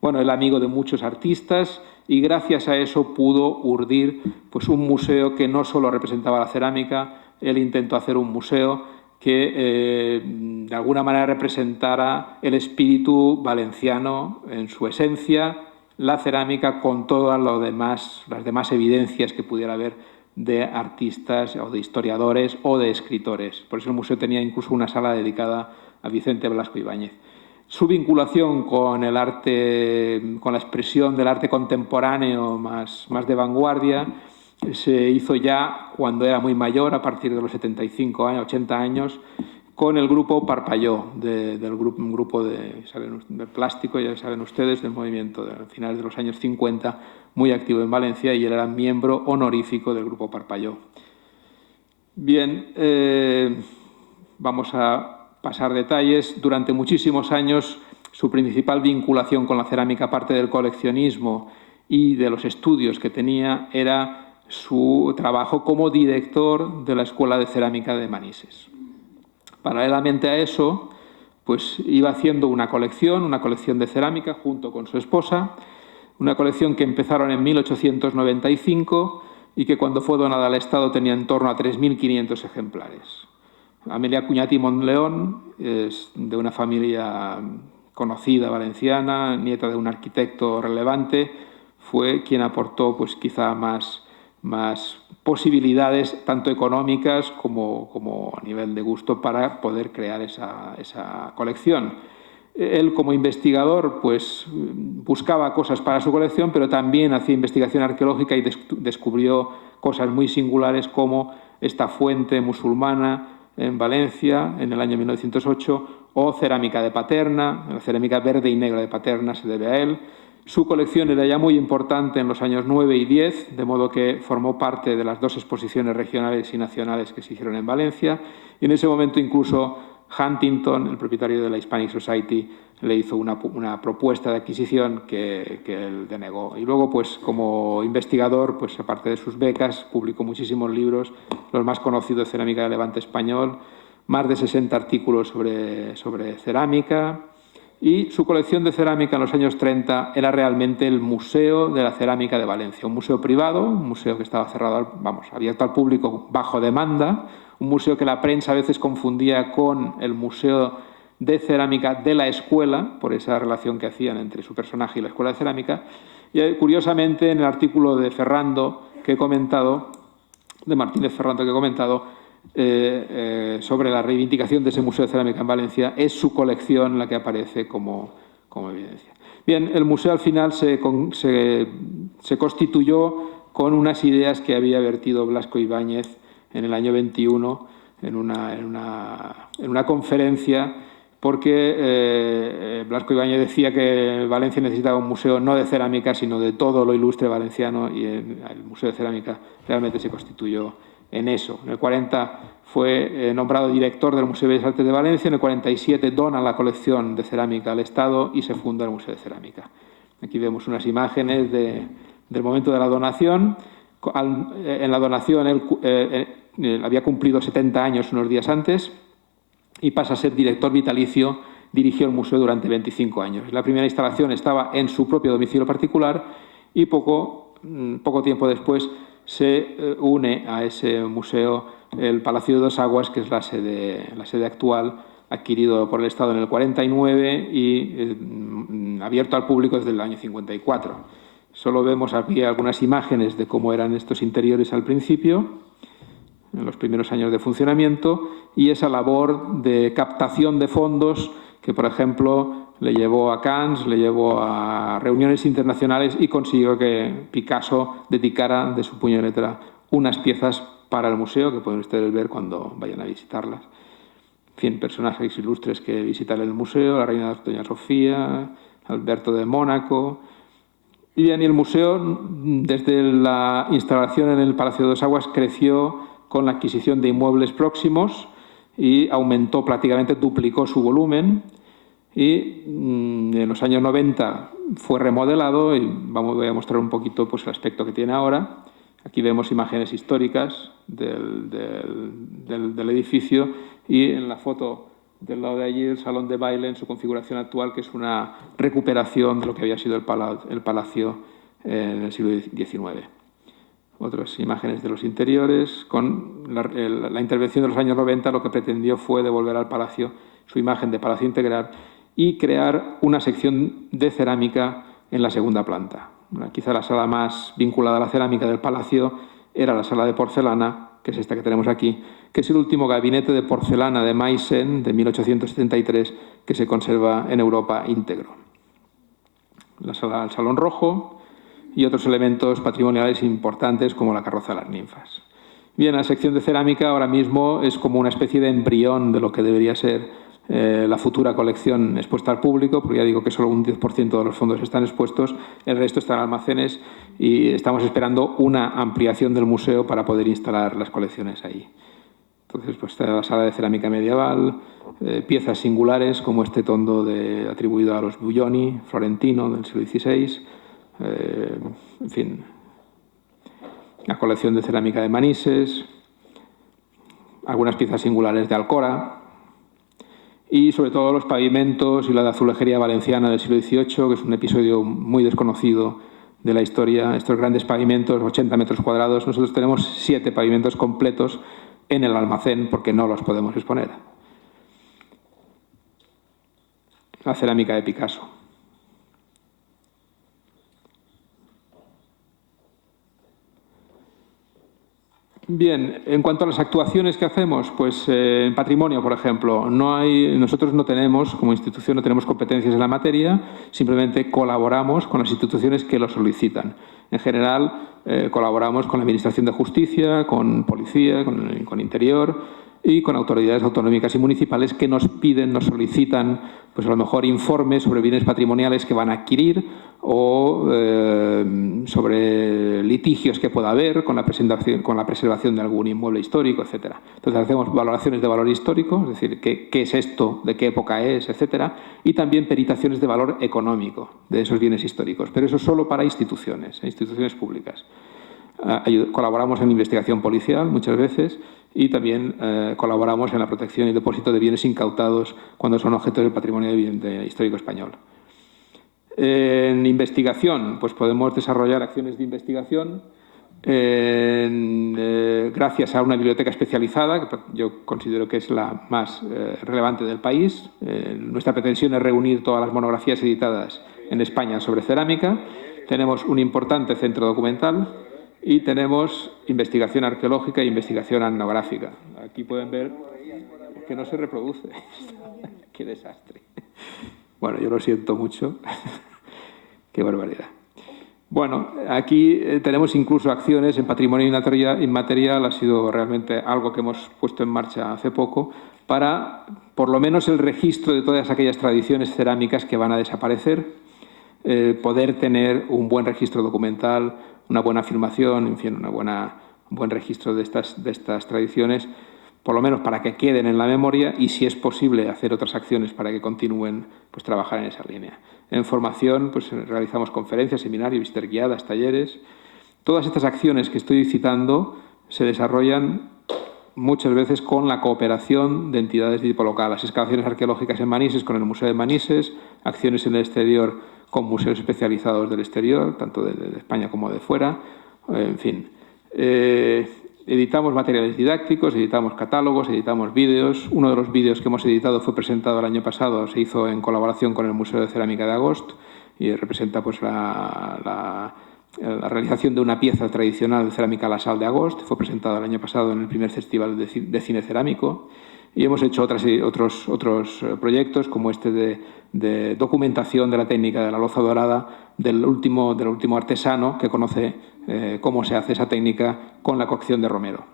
Bueno, era amigo de muchos artistas y gracias a eso pudo urdir pues, un museo que no solo representaba la cerámica, él intentó hacer un museo que de alguna manera representara el espíritu valenciano en su esencia, la cerámica con todas las demás evidencias que pudiera haber de artistas o de historiadores o de escritores. Por eso el museo tenía incluso una sala dedicada a Vicente Blasco Ibáñez. Su vinculación con el arte, con la expresión del arte contemporáneo más de vanguardia, se hizo ya cuando era muy mayor, a partir de los 75 años, 80 años, con el grupo Parpalló, un grupo de plástico, ya saben ustedes, del movimiento de finales de los años 50, muy activo en Valencia, y él era miembro honorífico del grupo Parpalló. Bien, vamos a pasar detalles. Durante muchísimos años, su principal vinculación con la cerámica, aparte del coleccionismo y de los estudios que tenía, era su trabajo como director de la Escuela de Cerámica de Manises. Paralelamente a eso, pues iba haciendo una colección de cerámica junto con su esposa, una colección que empezaron en 1895 y que cuando fue donada al Estado tenía en torno a 3.500 ejemplares. Amelia Cuñati Montleón es de una familia conocida valenciana, nieta de un arquitecto relevante, fue quien aportó pues, quizá más posibilidades, tanto económicas como a nivel de gusto, para poder crear esa colección. Él, como investigador, pues, buscaba cosas para su colección, pero también hacía investigación arqueológica y descubrió cosas muy singulares como esta fuente musulmana en Valencia en el año 1908 o cerámica de Paterna, la cerámica verde y negra de Paterna se debe a él. Su colección era ya muy importante en los años 9 y 10, de modo que formó parte de las 2 exposiciones regionales y nacionales que se hicieron en Valencia, y en ese momento incluso Huntington, el propietario de la Hispanic Society, le hizo una propuesta de adquisición que él denegó. Y luego, pues, como investigador, pues, aparte de sus becas, publicó muchísimos libros, los más conocidos, Cerámica de Levante Español, más de 60 artículos sobre cerámica, y su colección de cerámica en los años 30 era realmente el Museo de la Cerámica de Valencia, un museo privado, un museo que estaba cerrado, abierto al público bajo demanda, un museo que la prensa a veces confundía con el Museo de Cerámica de la Escuela, por esa relación que hacían entre su personaje y la Escuela de Cerámica. Y curiosamente, en el artículo de Ferrando que he comentado, de Martínez Ferrando que he comentado, sobre la reivindicación de ese Museo de Cerámica en Valencia, es su colección la que aparece como evidencia. Bien, el museo al final se constituyó con unas ideas que había vertido Blasco Ibáñez en el año 21 en una conferencia, porque Blasco Ibáñez decía que Valencia necesitaba un museo no de cerámica, sino de todo lo ilustre valenciano, y el Museo de Cerámica realmente se constituyó en eso. En el 40 fue nombrado director del Museo de Bellas Artes de Valencia, en el 47 dona la colección de cerámica al Estado y se funda el Museo de Cerámica. Aquí vemos unas imágenes de del momento de la donación. En la donación él había cumplido 70 años unos días antes y pasa a ser director vitalicio. Dirigió el museo durante 25 años. La primera instalación estaba en su propio domicilio particular y poco tiempo después se une a ese museo el Palacio de Dos Aguas, que es la sede actual, adquirido por el Estado en el 49 y abierto al público desde el año 54. Solo vemos aquí algunas imágenes de cómo eran estos interiores al principio, en los primeros años de funcionamiento, y esa labor de captación de fondos que, por ejemplo, le llevó a Cannes, le llevó a reuniones internacionales y consiguió que Picasso dedicara de su puño y letra unas piezas para el museo, que pueden ustedes ver cuando vayan a visitarlas. En fin, personajes ilustres que visitan el museo, la reina doña Sofía, Alberto de Mónaco. Y bien, y el museo, desde la instalación en el Palacio de Dos Aguas, creció con la adquisición de inmuebles próximos y aumentó prácticamente, duplicó su volumen. Y en los años 90 fue remodelado y voy a mostrar un poquito pues, el aspecto que tiene ahora. Aquí vemos imágenes históricas del edificio y en la foto del lado de allí el salón de baile en su configuración actual, que es una recuperación de lo que había sido el palacio en el siglo XIX. Otras imágenes de los interiores. Con la intervención de los años 90 lo que pretendió fue devolver al palacio su imagen de palacio integral y crear una sección de cerámica en la segunda planta. Quizá la sala más vinculada a la cerámica del palacio era la sala de porcelana, que es esta que tenemos aquí, que es el último gabinete de porcelana de Meissen de 1873 que se conserva en Europa íntegro. El Salón Rojo y otros elementos patrimoniales importantes como la carroza de las ninfas. Bien, la sección de cerámica ahora mismo es como una especie de embrión de lo que debería ser la futura colección expuesta al público, porque ya digo que solo un 10% de los fondos están expuestos, el resto están en almacenes y estamos esperando una ampliación del museo para poder instalar las colecciones ahí. Entonces, pues está la sala de cerámica medieval, piezas singulares como este tondo atribuido a los Buglioni, florentino, del siglo XVI, en fin, la colección de cerámica de Manises, algunas piezas singulares de Alcora y sobre todo los pavimentos y la de azulejería valenciana del siglo XVIII, que es un episodio muy desconocido de la historia. Estos grandes pavimentos, 80 metros cuadrados, nosotros tenemos 7 pavimentos completos en el almacén porque no los podemos exponer. La cerámica de Picasso. Bien, en cuanto a las actuaciones que hacemos, pues en patrimonio, por ejemplo, nosotros no tenemos, como institución, no tenemos competencias en la materia, simplemente colaboramos con las instituciones que lo solicitan. En general, colaboramos con la Administración de Justicia, con Policía, con Interior y con autoridades autonómicas y municipales que nos piden, nos solicitan, pues a lo mejor informes sobre bienes patrimoniales que van a adquirir o sobre litigios que pueda haber con la preservación de algún inmueble histórico, etcétera. Entonces hacemos valoraciones de valor histórico, es decir, qué es esto, de qué época es, etcétera, y también peritaciones de valor económico de esos bienes históricos, pero eso solo para instituciones públicas. Colaboramos en investigación policial muchas veces y también colaboramos en la protección y depósito de bienes incautados cuando son objeto del patrimonio histórico español. En investigación, pues podemos desarrollar acciones de investigación gracias a una biblioteca especializada, que yo considero que es la más relevante del país. Nuestra pretensión es reunir todas las monografías editadas en España sobre cerámica. Tenemos un importante centro documental y tenemos investigación arqueológica e investigación etnográfica. Aquí pueden ver que no se reproduce. ¡Qué desastre! Bueno, yo lo siento mucho. ¡Qué barbaridad! Bueno, aquí tenemos incluso acciones en patrimonio inmaterial. Ha sido realmente algo que hemos puesto en marcha hace poco para, por lo menos, el registro de todas aquellas tradiciones cerámicas que van a desaparecer, poder tener un buen registro documental, una buena filmación, en fin, un buen registro de estas tradiciones, por lo menos para que queden en la memoria, y si es posible hacer otras acciones para que continúen, pues trabajar en esa línea. En formación, pues realizamos conferencias, seminarios, visitas guiadas, talleres. Todas estas acciones que estoy citando se desarrollan muchas veces con la cooperación de entidades de tipo local. Las excavaciones arqueológicas en Manises con el Museo de Manises, acciones en el exterior con museos especializados del exterior, tanto de España como de fuera, en fin. Editamos materiales didácticos, editamos catálogos, editamos vídeos. Uno de los vídeos que hemos editado fue presentado el año pasado, se hizo en colaboración con el Museo de Cerámica de Agost y representa pues, la realización de una pieza tradicional de cerámica a la sal de Agost. Fue presentado el año pasado en el primer Festival de Cine Cerámico. Y hemos hecho otros proyectos como este de documentación de la técnica de la loza dorada del último artesano que conoce cómo se hace esa técnica con la cocción de romero.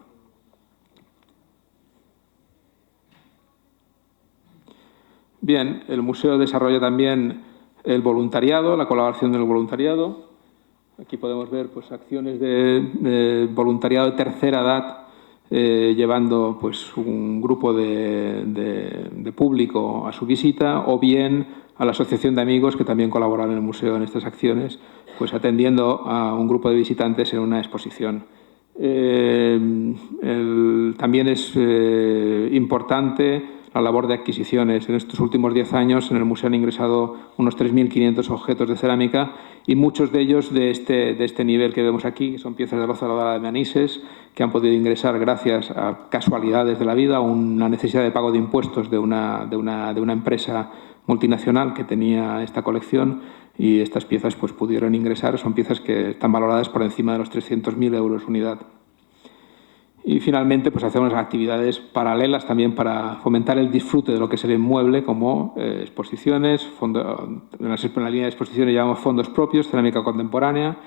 Bien, el museo desarrolla también el voluntariado, la colaboración del voluntariado. Aquí podemos ver pues, acciones de voluntariado de tercera edad, llevando pues, un grupo de público a su visita, o bien a la asociación de amigos que también colaboran en el museo en estas acciones, pues atendiendo a un grupo de visitantes en una exposición. También es importante la labor de adquisiciones. En estos últimos 10 años en el museo han ingresado unos 3.500 objetos de cerámica y muchos de ellos de este nivel que vemos aquí, que son piezas de loza dorada de Manises, que han podido ingresar gracias a casualidades de la vida, una necesidad de pago de impuestos de una empresa multinacional que tenía esta colección, y estas piezas pues, pudieron ingresar. Son piezas que están valoradas por encima de los 300.000 euros unidad. Y finalmente pues hacemos actividades paralelas también para fomentar el disfrute de lo que es el inmueble, como exposiciones, en la línea de exposiciones llamamos fondos propios, cerámica contemporánea,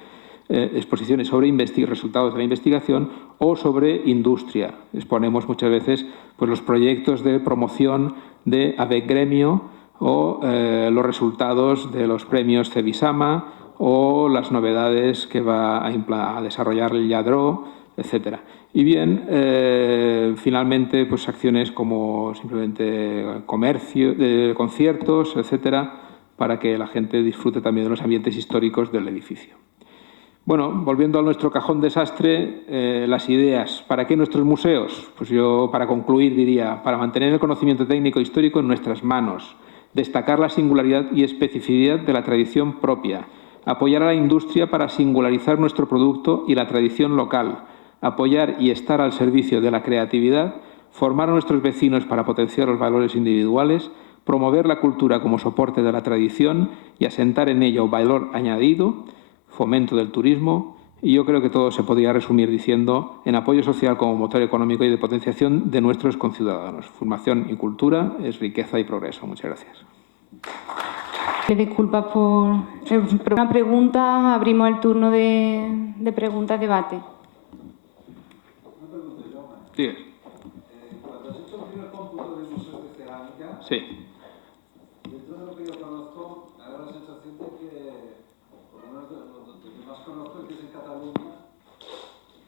exposiciones sobre resultados de la investigación o sobre industria. Exponemos muchas veces pues, los proyectos de promoción de ABEC Gremio o los resultados de los premios Cebisama o las novedades que va a desarrollar el Lladró, etcétera. Y bien, finalmente, pues acciones como simplemente conciertos, etcétera, para que la gente disfrute también de los ambientes históricos del edificio. Bueno, volviendo a nuestro cajón desastre, las ideas. ¿Para qué nuestros museos? Pues yo, para concluir, diría, para mantener el conocimiento técnico e histórico en nuestras manos, destacar la singularidad y especificidad de la tradición propia, apoyar a la industria para singularizar nuestro producto y la tradición local, apoyar y estar al servicio de la creatividad, formar a nuestros vecinos para potenciar los valores individuales, promover la cultura como soporte de la tradición y asentar en ello valor añadido, fomento del turismo, y yo creo que todo se podría resumir diciendo en apoyo social como motor económico y de potenciación de nuestros conciudadanos. Formación y cultura es riqueza y progreso. Muchas gracias. Disculpas por una pregunta. Abrimos el turno de preguntas-debate. Sí. Cuando has hecho el primer cómputo de museos de cerámica, Sí. dentro de lo que yo conozco, me da la sensación de que, por lo menos de lo que más conozco, que es en Cataluña,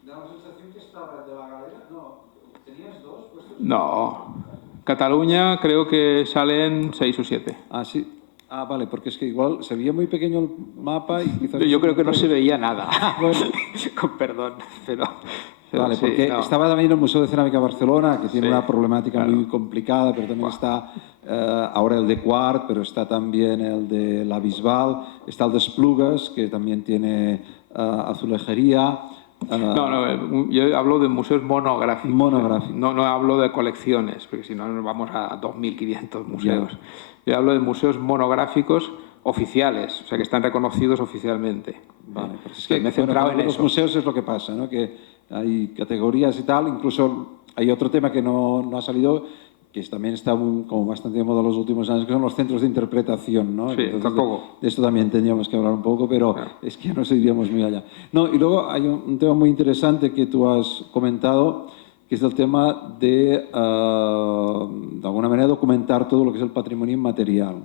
me da la sensación que estaba el de la galera. No, ¿tenías dos puestos? No. Cataluña creo que salen 6 o 7. Ah, sí. Ah, vale, porque es que igual se veía muy pequeño el mapa y quizás... Yo creo que no se veía nada. Bueno. Con perdón, pero Vale, sí, porque no. estaba también el Museo de Cerámica Barcelona, que tiene Sí, una problemática claro. muy complicada, pero también está ahora el de Quart, pero está también el de la Bisbal, está el de Esplugues, que también tiene azulejería. No, yo hablo de museos monográficos. Monográficos. No hablo de colecciones, porque si no nos vamos a 2.500 museos. Yo hablo de museos monográficos oficiales, o sea, que están reconocidos oficialmente. Vale, pues es que me he centrado en los eso. museos es lo que pasa, ¿no? Que hay categorías y tal, incluso hay otro tema que no ha salido, que también está como bastante de moda en los últimos años, que son los centros de interpretación, ¿no? Sí, Entonces, tampoco. de esto también tendríamos que hablar un poco, pero Claro. es que ya nos iríamos muy allá. No, y luego hay un tema muy interesante que tú has comentado, que es el tema de alguna manera, documentar todo lo que es el patrimonio inmaterial.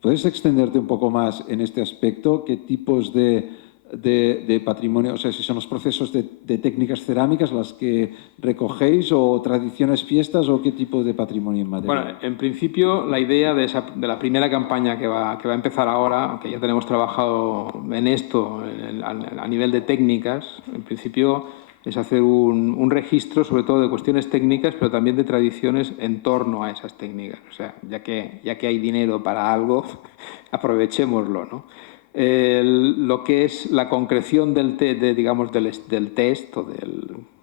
¿Puedes extenderte un poco más en este aspecto? ¿Qué tipos de de patrimonio, o sea, si son los procesos de técnicas cerámicas las que recogéis o tradiciones, fiestas o qué tipo de patrimonio inmaterial. Bueno, en principio la idea de la primera campaña que va a empezar ahora, aunque ya tenemos trabajado en esto a nivel de técnicas, en principio es hacer un registro sobre todo de cuestiones técnicas, pero también de tradiciones en torno a esas técnicas. O sea, ya que hay dinero para algo, aprovechémoslo, ¿no? Lo que es la concreción del test o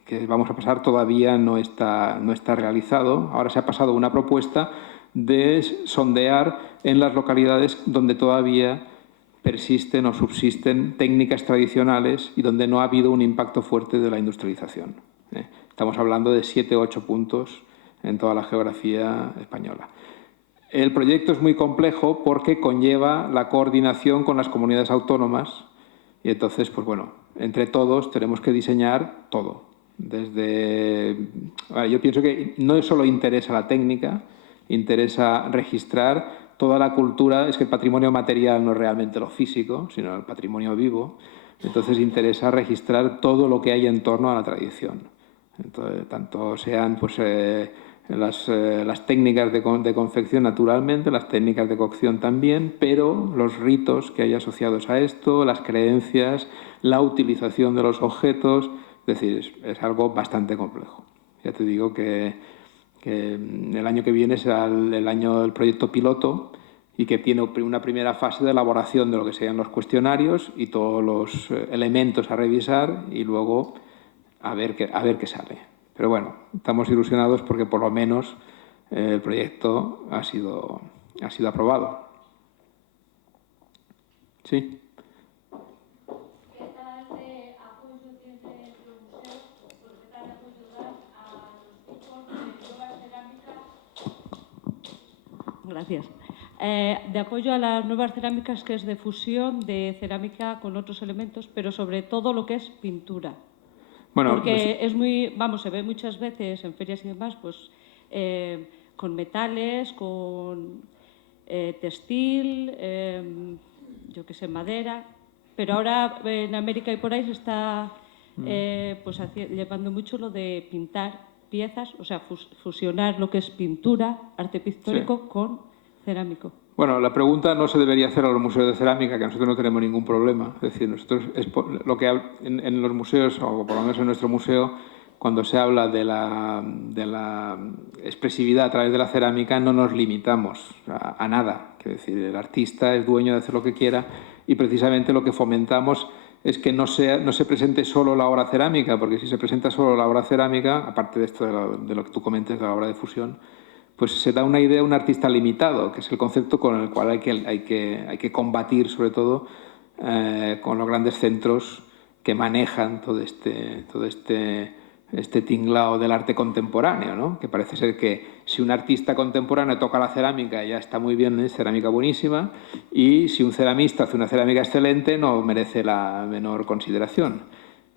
que vamos a pasar todavía no está realizado. Ahora se ha pasado una propuesta de sondear en las localidades donde todavía persisten o subsisten técnicas tradicionales y donde no ha habido un impacto fuerte de la industrialización. Estamos hablando de 7 o 8 puntos en toda la geografía española. El proyecto es muy complejo porque conlleva la coordinación con las comunidades autónomas y entonces, pues bueno, entre todos tenemos que diseñar todo. Yo pienso que no solo interesa la técnica, interesa registrar toda la cultura. Es que el patrimonio material no es realmente lo físico, sino el patrimonio vivo. Entonces interesa registrar todo lo que hay en torno a la tradición. Entonces, tanto sean pues, las técnicas de confección naturalmente, las técnicas de cocción también, pero los ritos que hay asociados a esto, las creencias, la utilización de los objetos, es decir, es algo bastante complejo. Ya te digo que el año que viene será el año del proyecto piloto y que tiene una primera fase de elaboración de lo que serían los cuestionarios y todos los elementos a revisar y luego a ver qué sale. Pero bueno, estamos ilusionados porque por lo menos el proyecto ha sido aprobado. Sí. ¿Qué tal de apoyo tiene el museo? ¿Qué tal de apoyo dan a los tipos de nuevas cerámicas? Gracias. De apoyo a las nuevas cerámicas, que es de fusión de cerámica con otros elementos, pero sobre todo lo que es pintura. Bueno, porque es muy, se ve muchas veces en ferias y demás, pues con metales, con textil, yo qué sé, madera, pero ahora en América y por ahí se está llevando mucho lo de pintar piezas, o sea, fusionar lo que es pintura, arte pictórico, sí, con cerámico. Bueno, la pregunta no se debería hacer a los museos de cerámica, que nosotros no tenemos ningún problema. Es decir, nosotros lo que en los museos, o por lo menos en nuestro museo, cuando se habla de la expresividad a través de la cerámica, no nos limitamos a nada. Es decir, el artista es dueño de hacer lo que quiera y precisamente lo que fomentamos es que no se presente solo la obra cerámica, porque si se presenta solo la obra cerámica, aparte de esto de lo que tú comentes de la obra de fusión, pues se da una idea de un artista limitado, que es el concepto con el cual hay que combatir, sobre todo con los grandes centros que manejan todo este tinglao del arte contemporáneo, ¿no? Que parece ser que si un artista contemporáneo toca la cerámica ya está muy bien, es cerámica buenísima, y si un ceramista hace una cerámica excelente no merece la menor consideración.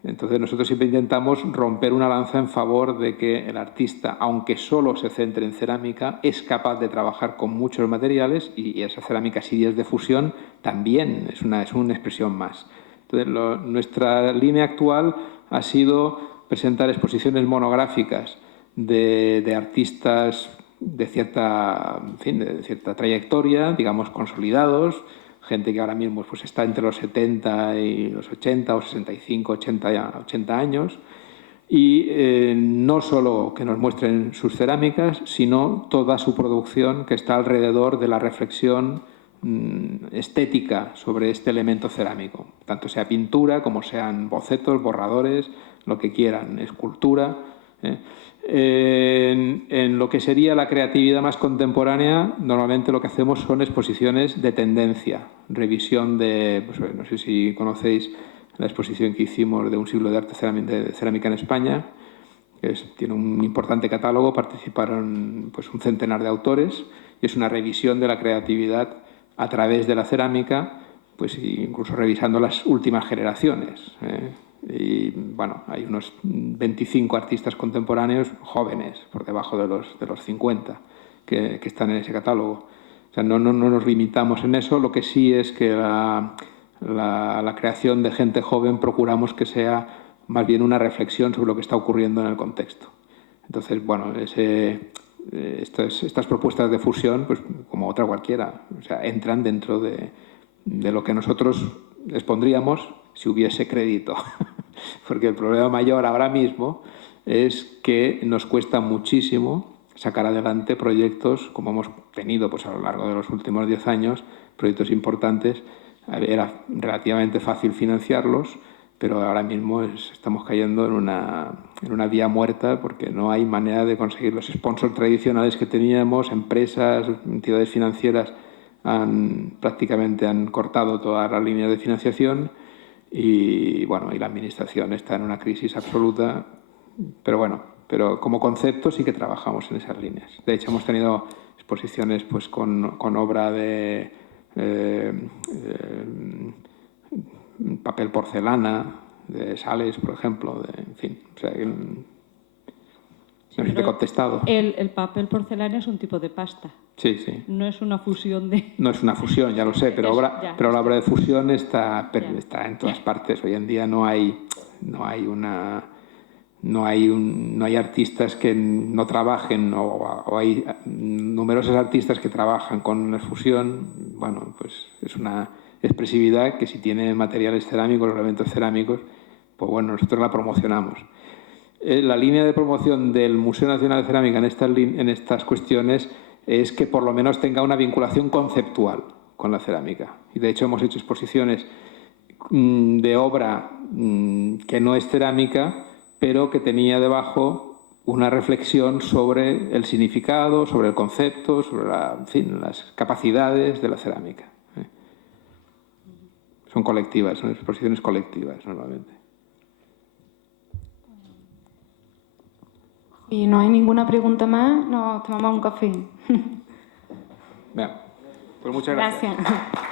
Entonces nosotros siempre intentamos romper una lanza en favor de que el artista, aunque solo se centre en cerámica, es capaz de trabajar con muchos materiales y esa cerámica, si es de fusión, también es una expresión más. Entonces nuestra línea actual ha sido presentar exposiciones monográficas de artistas de cierta trayectoria, digamos, consolidados, gente que ahora mismo pues, está entre los 70 y los 80 o 65, 80 años, y no solo que nos muestren sus cerámicas, sino toda su producción que está alrededor de la reflexión estética sobre este elemento cerámico, tanto sea pintura como sean bocetos, borradores, lo que quieran, escultura. En lo que sería la creatividad más contemporánea, normalmente lo que hacemos son exposiciones de tendencia, revisión de, pues, no sé si conocéis la exposición que hicimos de un siglo de arte de cerámica en España, que tiene un importante catálogo, participaron pues, un centenar de autores, y es una revisión de la creatividad a través de la cerámica, pues incluso revisando las últimas generaciones. Y bueno, hay unos 25 artistas contemporáneos jóvenes, por debajo de los 50, que están en ese catálogo. O sea, no nos limitamos en eso, lo que sí es que la creación de gente joven procuramos que sea más bien una reflexión sobre lo que está ocurriendo en el contexto. Entonces, bueno, estas propuestas de fusión, pues como otra cualquiera, o sea, entran dentro de lo que nosotros expondríamos si hubiese crédito. Porque el problema mayor ahora mismo es que nos cuesta muchísimo sacar adelante proyectos, como hemos tenido pues, a lo largo de los últimos 10 años, proyectos importantes. Era relativamente fácil financiarlos, pero ahora mismo estamos cayendo en una vía muerta porque no hay manera de conseguir los sponsors tradicionales que teníamos, empresas, entidades financieras prácticamente han cortado todas las líneas de financiación y la administración está en una crisis absoluta, pero como concepto sí que trabajamos en esas líneas. De hecho, hemos tenido exposiciones pues, con obra de papel porcelana, de Sales, por ejemplo, en fin. O sea, no sé si te he contestado. El papel porcelana es un tipo de pasta. Sí, sí. No es una fusión de... No es una fusión, ya lo sé, pero la obra de fusión está en todas partes. Hoy en día no hay artistas que no trabajen o hay numerosos artistas que trabajan con la fusión. Bueno, pues es una expresividad que si tiene materiales cerámicos, elementos cerámicos, pues bueno, nosotros la promocionamos. La línea de promoción del Museo Nacional de Cerámica en estas cuestiones es que por lo menos tenga una vinculación conceptual con la cerámica. Y de hecho hemos hecho exposiciones de obra que no es cerámica, pero que tenía debajo una reflexión sobre el significado, sobre el concepto, sobre las capacidades de la cerámica. Son colectivas, son exposiciones colectivas normalmente. Si no hay ninguna pregunta más, nos tomamos un café. Bien, pues muchas gracias. Gracias.